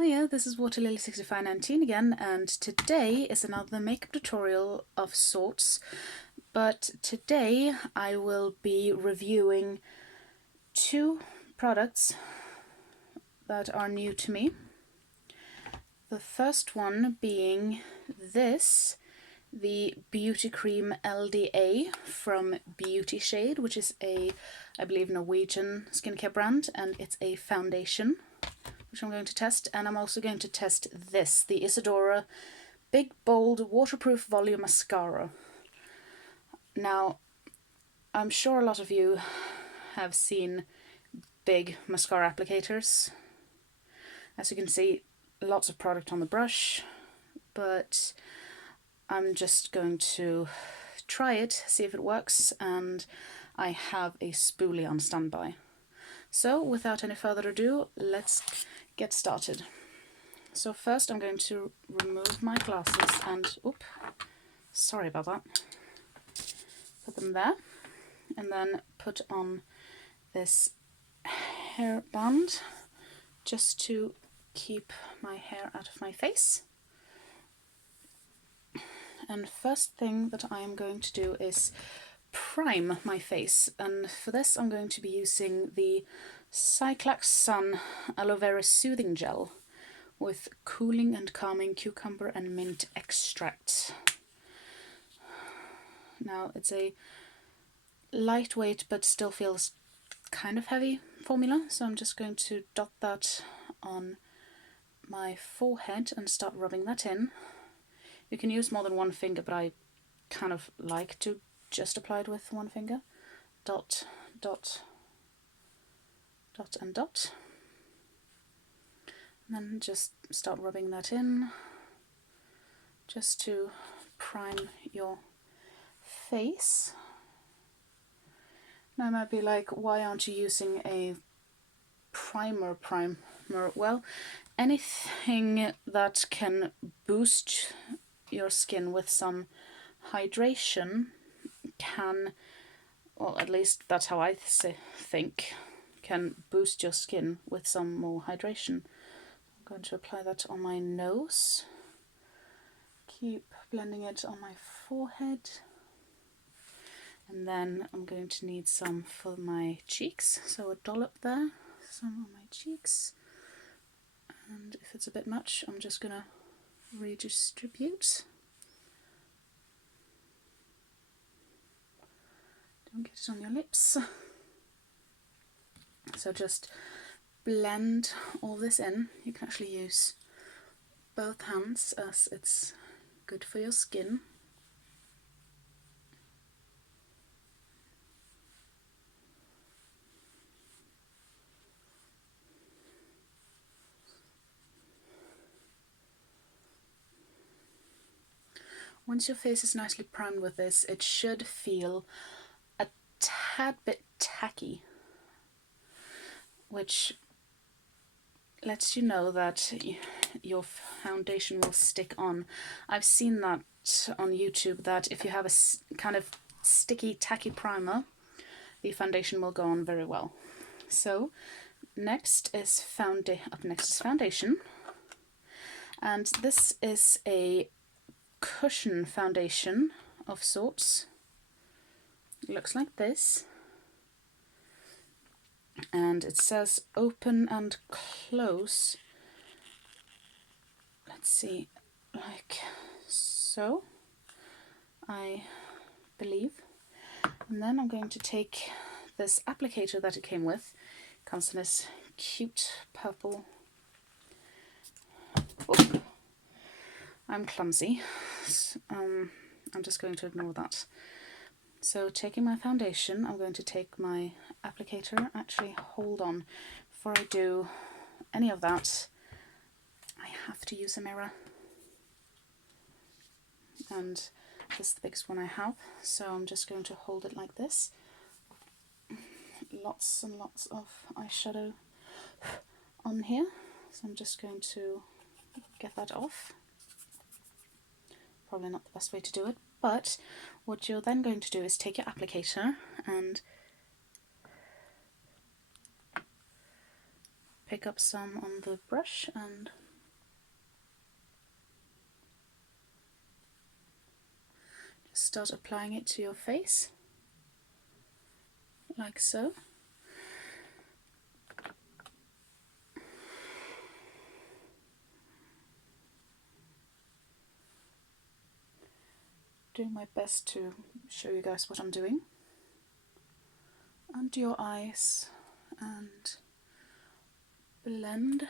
Hiya, this is WaterLily6519 again, and today is another makeup tutorial of sorts, but today I will be reviewing two products that are new to me. The first one being this, the Beauty Cream LDA from Beauty Shade, which is a, I believe, Norwegian skincare brand, and it's a foundation, which I'm going to test, and I'm also going to test this, the Isadora Big Bold Waterproof Volume Mascara. Now, I'm sure a lot of you have seen big mascara applicators. As you can see, lots of product on the brush, but I'm just going to try it, see if it works, and I have a spoolie on standby. So, without any further ado, let's get started. So first I'm going to remove my glasses and, sorry about that, put them there, and then put on this hair band just to keep my hair out of my face. And first thing that I am going to do is prime my face, and for this I'm going to be using the Cyclax Sun Aloe Vera Soothing Gel with cooling and calming cucumber and mint extract. Now, it's a lightweight but still feels kind of heavy formula, so I'm just going to dot that on my forehead and start rubbing that in. You can use more than one finger, but I kind of like to just apply it with one finger. Dot, dot, dot and dot. And then just start rubbing that in, just to prime your face. Now, I might be like, why aren't you using a primer? Well, anything that can boost your skin with some hydration can, well, at least that's how I think, can boost your skin with some more hydration. I'm going to apply that on my nose, keep blending it on my forehead, and then I'm going to need some for my cheeks, so a dollop there, some on my cheeks, and if it's a bit much I'm just going to redistribute. Don't get it on your lips. So just blend all this in. You can actually use both hands as it's good for your skin. Once your face is nicely primed with this, it should feel a tad bit tacky, which lets you know that your foundation will stick on. I've seen that on YouTube, that if you have a kind of sticky, tacky primer, the foundation will go on very well. So next is foundation, and this is a cushion foundation of sorts. It looks like this, and it says open and close. Let's see, like so, I believe. And then I'm going to take this applicator that it came with. It comes in this cute purple. Oh, I'm clumsy. I'm just going to ignore that. So taking my foundation, I'm going to take my applicator. Actually, hold on. Before I do any of that, I have to use a mirror. And this is the biggest one I have, so I'm just going to hold it like this. Lots and lots of eyeshadow on here, so I'm just going to get that off. Probably not the best way to do it, but what you're then going to do is take your applicator and pick up some on the brush and start applying it to your face, like so. Doing my best to show you guys what I'm doing. Under your eyes and blend.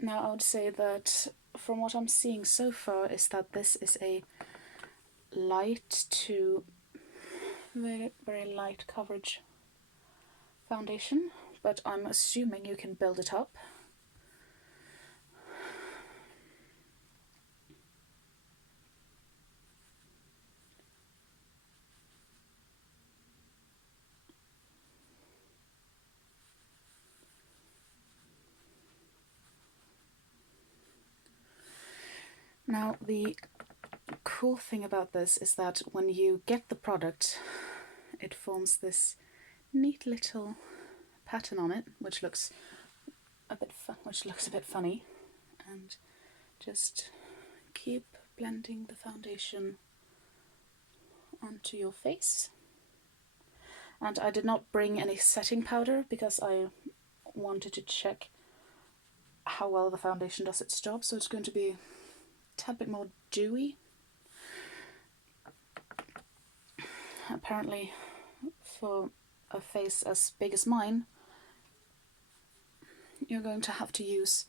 Now I would say that from what I'm seeing so far is that this is a light to very, very light coverage foundation, but I'm assuming you can build it up. Now the cool thing about this is that when you get the product, it forms this neat little pattern on it, which looks a bit funny, and just keep blending the foundation onto your face. And I did not bring any setting powder because I wanted to check how well the foundation does its job, so it's going to be a tad bit more dewy. Apparently for a face as big as mine, you're going to have to use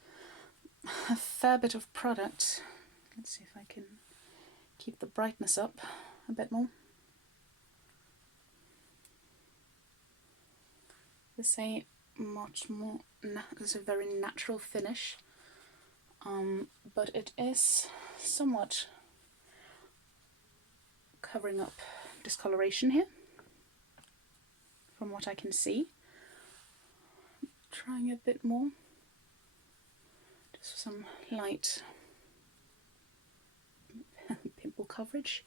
a fair bit of product. Let's see if I can keep the brightness up a bit more. This is a much more, it's a very natural finish, but it is somewhat covering up discoloration here, from what I can see. Trying a bit more, just for some light pimple coverage.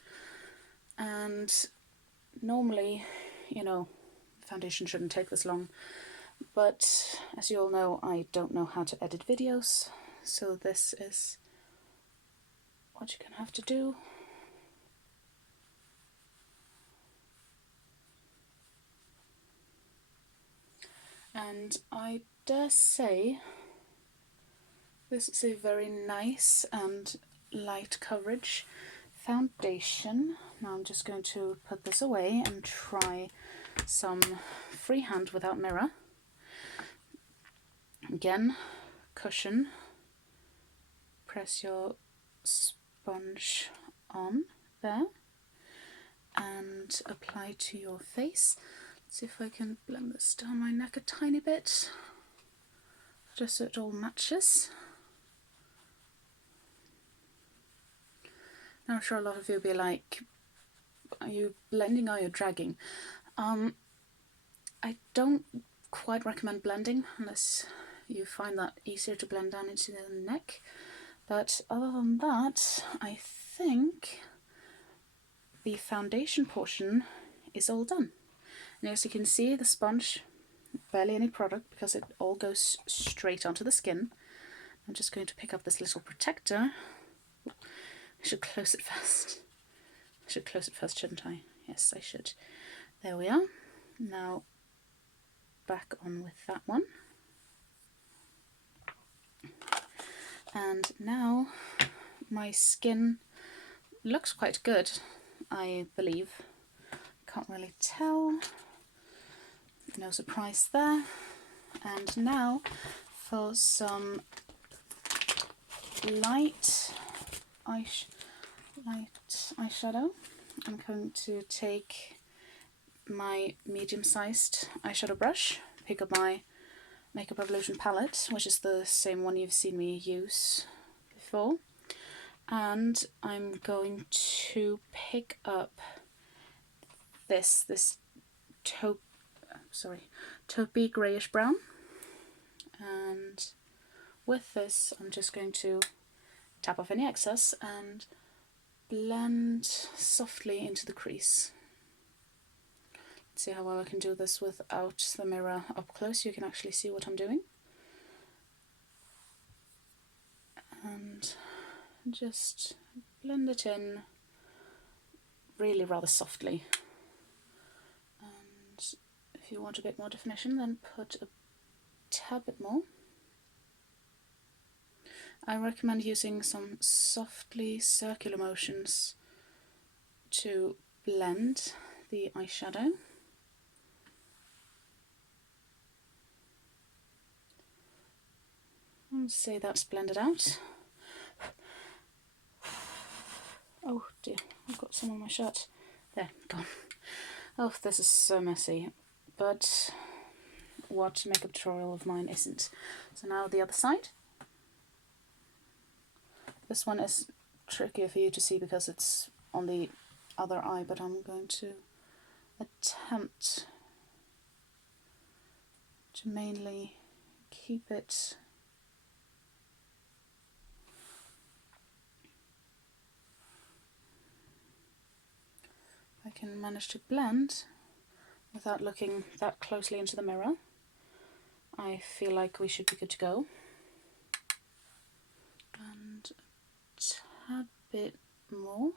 And normally, you know, foundation shouldn't take this long, but as you all know, I don't know how to edit videos, so this is what you're gonna have to do. And I dare say this is a very nice and light coverage foundation. Now I'm just going to put this away and try some freehand without mirror. Again, cushion, press your sponge on there and apply to your face. Let's see if I can blend this down my neck a tiny bit, just so it all matches. Now I'm sure a lot of you will be like, are you blending or are you dragging? I don't quite recommend blending unless you find that easier to blend down into the neck. But other than that, I think the foundation portion is all done. And as you can see, the sponge, barely any product because it all goes straight onto the skin. I'm just going to pick up this little protector. I should close it first. I should close it first, shouldn't I? Yes, I should. There we are. Now back on with that one. And now my skin looks quite good, I believe. Can't really tell. No surprise there. And now for some light eyeshadow, I'm going to take my medium-sized eyeshadow brush, pick up my Makeup Revolution palette, which is the same one you've seen me use before, and I'm going to pick up this taupey greyish brown, and with this I'm just going to tap off any excess and blend softly into the crease. Let's see how well I can do this without the mirror up close. You can actually see what I'm doing. And just blend it in really rather softly. And if you want a bit more definition, then put a tad bit more. I recommend using some softly circular motions to blend the eyeshadow. And say that's blended out. Oh dear, I've got some on my shirt. There, gone. Oh, this is so messy. But what makeup tutorial of mine isn't? So now the other side. This one is trickier for you to see because it's on the other eye, but I'm going to attempt to mainly keep it I can manage to blend without looking that closely into the mirror. I feel like we should be good to go. And a tad bit more,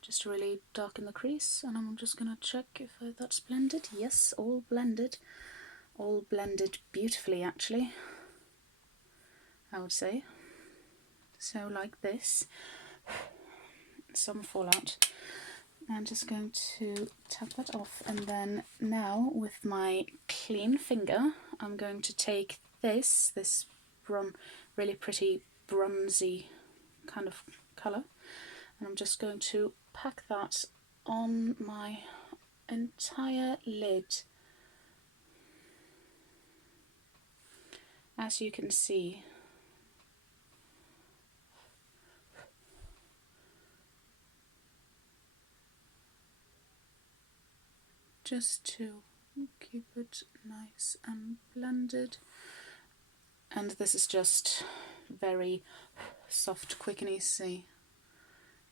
just to really darken the crease, and I'm just going to check if that's blended. Yes, all blended beautifully actually, I would say. So like this, some fallout. I'm just going to tap that off, and then now with my clean finger I'm going to take this really pretty bronzy kind of colour, and I'm just going to pack that on my entire lid. As you can see, just to keep it nice and blended. And this is just very soft, quick and easy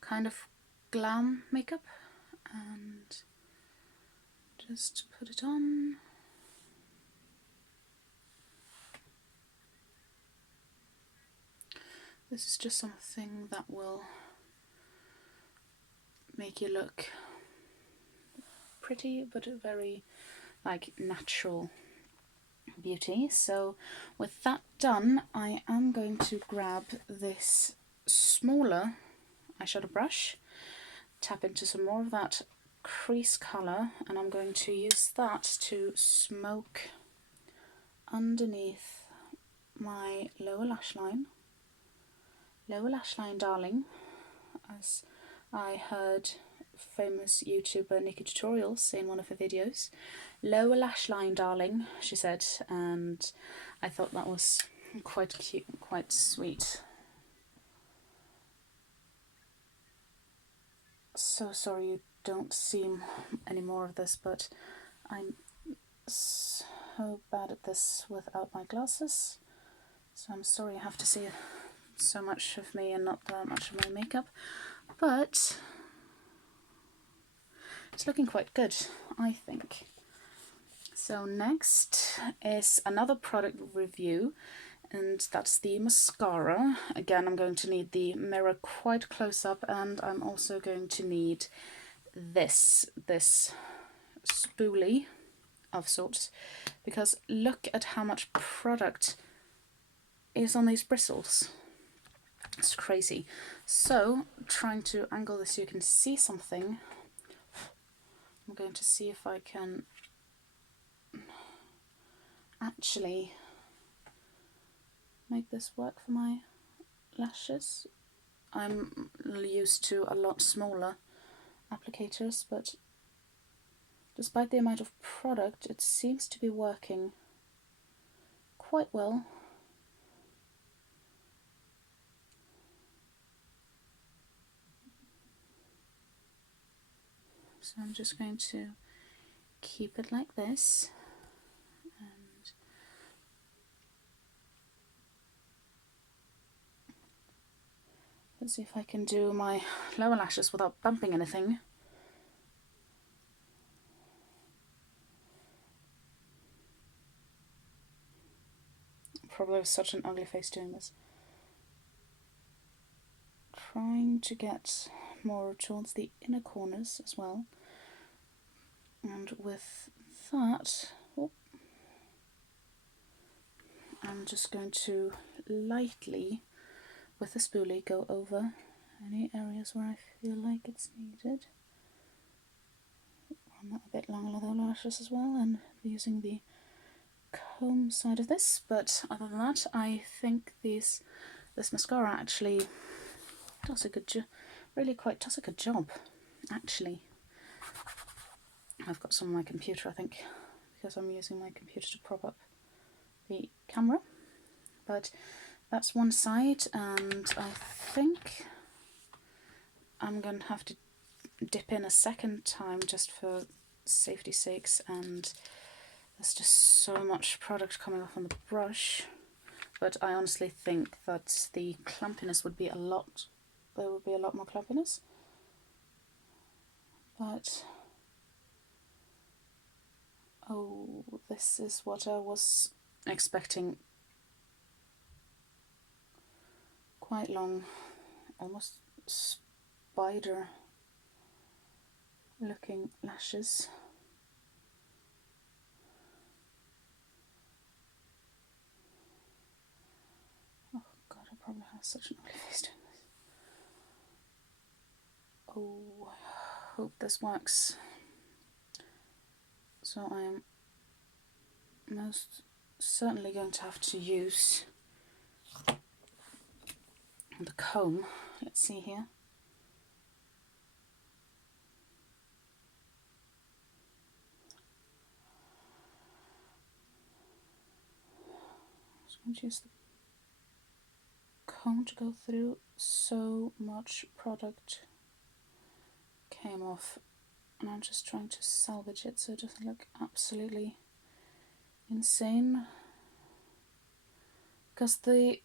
kind of glam makeup, and just put it on. This is just something that will make you look pretty, but a very like natural beauty. So with that done, I am going to grab this smaller eyeshadow brush, tap into some more of that crease colour, and I'm going to use that to smoke underneath my lower lash line. Lower lash line, darling, as I heard famous YouTuber Nikki Tutorials say in one of her videos. Lower lash line, darling, she said, and I thought that was quite cute, quite sweet. So sorry you don't see any more of this, but I'm so bad at this without my glasses, so I'm sorry you have to see so much of me and not that much of my makeup, but it's looking quite good, I think. So next is another product review, and that's the mascara. Again, I'm going to need the mirror quite close up, and I'm also going to need this spoolie of sorts, because look at how much product is on these bristles. It's crazy. So, trying to angle this so you can see something, I'm going to see if I can actually make this work for my lashes. I'm used to a lot smaller applicators, but despite the amount of product, it seems to be working quite well. So I'm just going to keep it like this, and let's see if I can do my lower lashes without bumping anything. Probably have such an ugly face doing this. trying to get more towards the inner corners as well. And with that, I'm just going to lightly, with the spoolie, go over any areas where I feel like it's needed. Run that a bit along the lashes as well, and using the comb side of this. But other than that, I think this mascara actually does a good job. Really quite does a good job, actually. I've got some on my computer, I think, because I'm using my computer to prop up the camera. But that's one side, and I think I'm going to have to dip in a second time just for safety's sakes, and there's just so much product coming off on the brush. But I honestly think that the clumpiness would be there would be a lot more clumpiness. But oh, this is what I was expecting. Quite long, almost spider looking lashes. Oh god, I probably have such an ugly face doing this. Oh, I hope this works. So I am most certainly going to have to use the comb. Let's see here. I'm going to use the comb to go through. So much product came off, and I'm just trying to salvage it so it doesn't look absolutely insane. Because the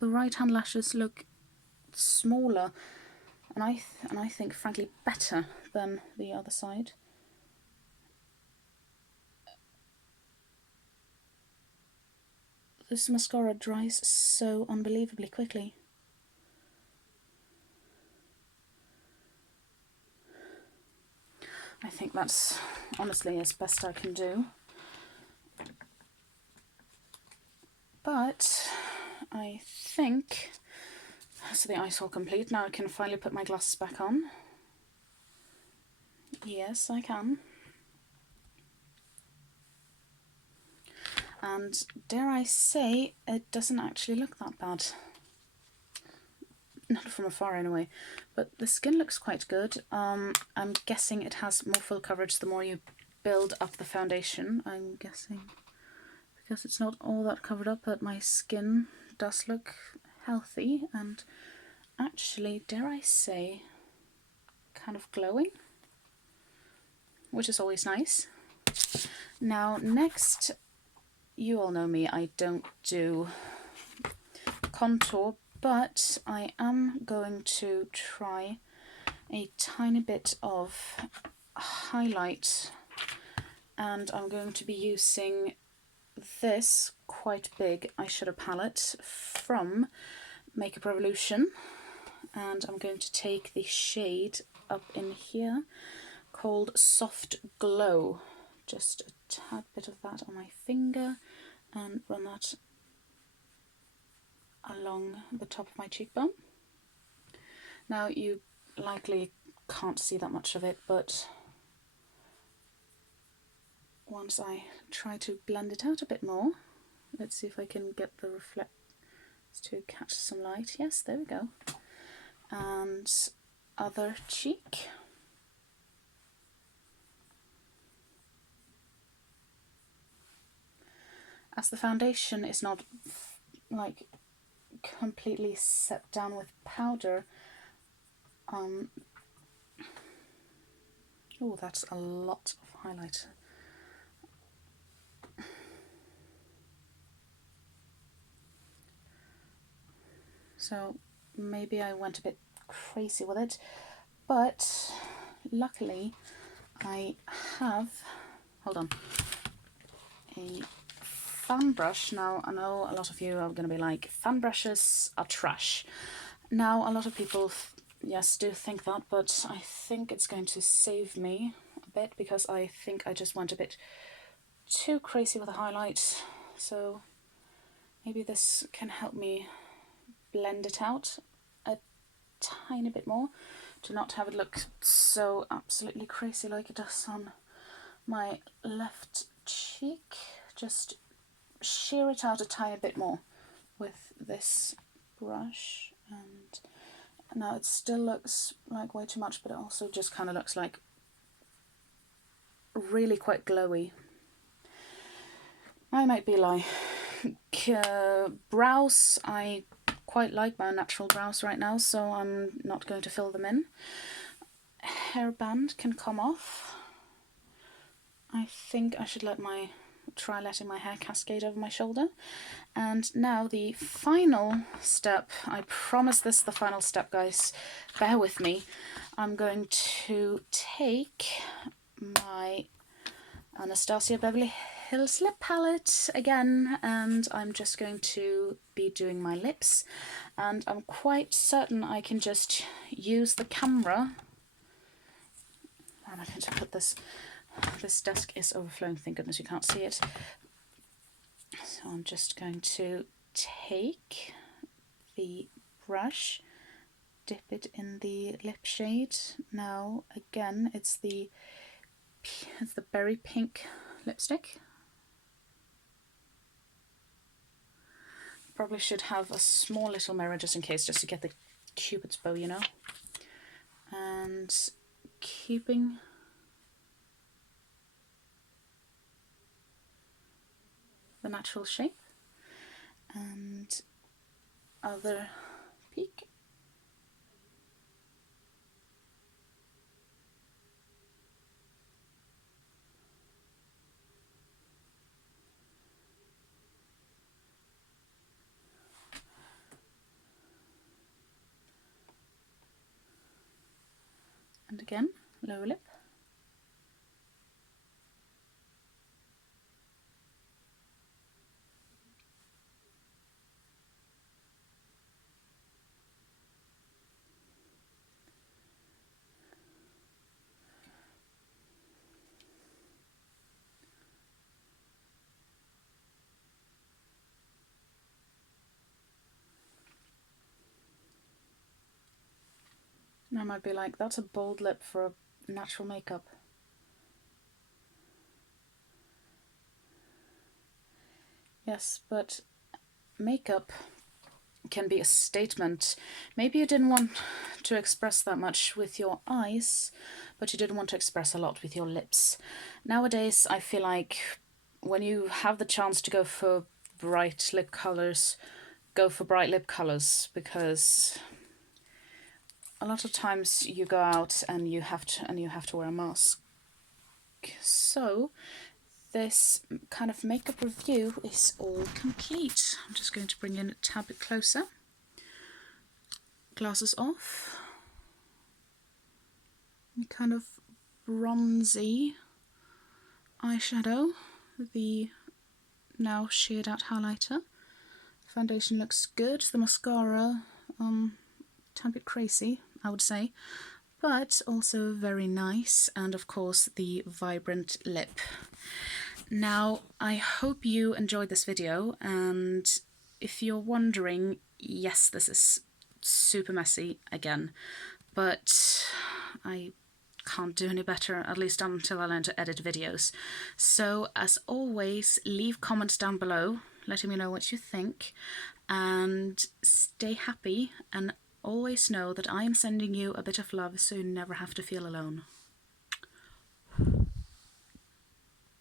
right hand lashes look smaller, and I think frankly better than the other side. This mascara dries so unbelievably quickly. I think that's honestly as best I can do. But I think, so the eye's all complete. Now I can finally put my glasses back on. Yes, I can. And dare I say, it doesn't actually look that bad. Not from afar anyway, but the skin looks quite good. I'm guessing it has more full coverage the more you build up the foundation, I'm guessing. Because it's not all that covered up, but my skin does look healthy and actually, dare I say, kind of glowing, which is always nice. Now next, you all know me, I don't do contour, but I am going to try a tiny bit of highlight, and I'm going to be using this quite big eyeshadow palette from Makeup Revolution, and I'm going to take the shade up in here called Soft Glow, just a tad bit of that on my finger and run that along the top of my cheekbone. Now you likely can't see that much of it, but once I try to blend it out a bit more, let's see if I can get the reflect to catch some light. Yes, there we go. And other cheek. As the foundation is not like completely set down with powder, oh, that's a lot of highlight. So maybe I went a bit crazy with it, but luckily I have, hold on, a fan brush. Now I know a lot of you are going to be like, fan brushes are trash, Now, a lot of people, yes, do think that, but I think it's going to save me a bit because I think I just went a bit too crazy with the highlight. So maybe this can help me blend it out a tiny bit more to not have it look so absolutely crazy like it does on my left cheek. Just shear it out a tiny bit more with this brush, and now it still looks like way too much, but it also just kind of looks like really quite glowy. I might be like brows, I quite like my natural brows right now, so I'm not going to fill them in. Hairband can come off. I think I should try letting my hair cascade over my shoulder. And now the final step, I promise this is the final step, guys, bear with me. I'm going to take my Anastasia Beverly Hills lip palette again, and I'm just going to be doing my lips, and I'm quite certain I can just use the camera. Where am I going to put this? This desk is overflowing, thank goodness you can't see it. So I'm just going to take the brush, dip it in the lip shade. Now again, it's the berry pink lipstick. Probably should have a small little mirror just in case, just to get the cupid's bow, you know. And keeping the natural shape, and other peak. And again, lower lip. And I might be like, that's a bold lip for a natural makeup. Yes, but makeup can be a statement. Maybe you didn't want to express that much with your eyes, but you didn't want to express a lot with your lips. Nowadays, I feel like when you have the chance to go for bright lip colors, go for bright lip colors, because a lot of times you go out and you have to wear a mask. So this kind of makeup review is all complete. I'm just going to bring in a tad bit closer. Glasses off. Kind of bronzy eyeshadow. The now sheared out highlighter. Foundation looks good. The mascara, tad bit crazy, I would say, but also very nice, and of course the vibrant lip. Now, I hope you enjoyed this video, and if you're wondering, yes, this is super messy again, but I can't do any better, at least until I learn to edit videos. So, as always, leave comments down below, letting me know what you think, and stay happy, and always know that I am sending you a bit of love so you never have to feel alone.